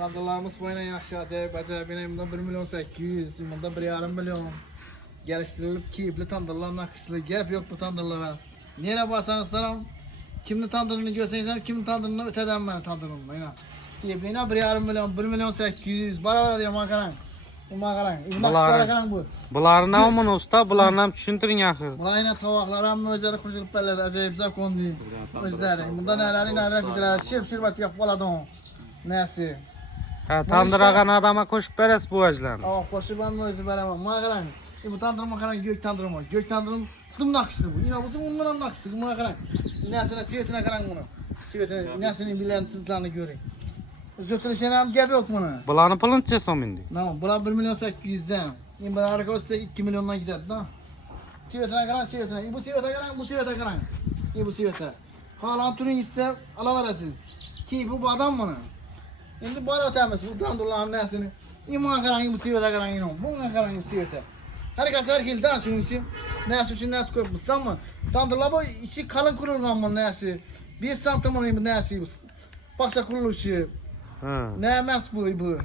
Tandırlarımız bayına yaxşı, acayip. Bunda 1 milyon 800, bunda 1,5 milyon. Geliştirilip keyifli tandırlar nakışlı. Gep yok bu tandırlara. Nereye varsanız salam. Kimin tandırını görseniz, kimin tandırını öteden bana tandırını. Keyifli yine 1,5 milyon, 1 milyon 800. Bana diyor makaran. Makaran. Bu. Bular ne olman usta? Bular ne düşündürün yaxı? Bunlar yine tavaklar hem özleri kuşulup belirdi. Acayip güzel kondu. Özleri. Bunda neler gidiler. Şirbat yapıp aladım. Nesi? Ha, tandıragan adama koşup beres bu ajlan. Koşup ben de özü veremem. Makaran. Bu tandır makaran gök tandırma. Gök tandırım tüm nakıştır bu. Yine bu bundan nakıştır. Makaran. Nesine siyetine karan bunu. Siyetine nesinin bilen tızlarını göreyim. Zötünü senem gebe yok bunu. Bularını pılınç cesom indi. Tamam, bular 1 milyon 800'den. Şimdi ben arka olsa 2 milyondan gider da. Siyetine karan siyetine. Bu siyete karan, bu siyete karan. Bu siyete. Halan turun ise alaveresiz. Ki bu adam bunu. Şimdi bu adam temiz. Bu tandırların nesini. İman karan bu siyete karan yine. Bu karan bu siyete. Herkes herkilden şunun için. Nesi için nesi korkmuş tamam mı? Tandırlar bu içi kalın kurulgan bu nesi. 1 santim onun nesi. Baksa kuruluşu. Ha. Ne emez bu.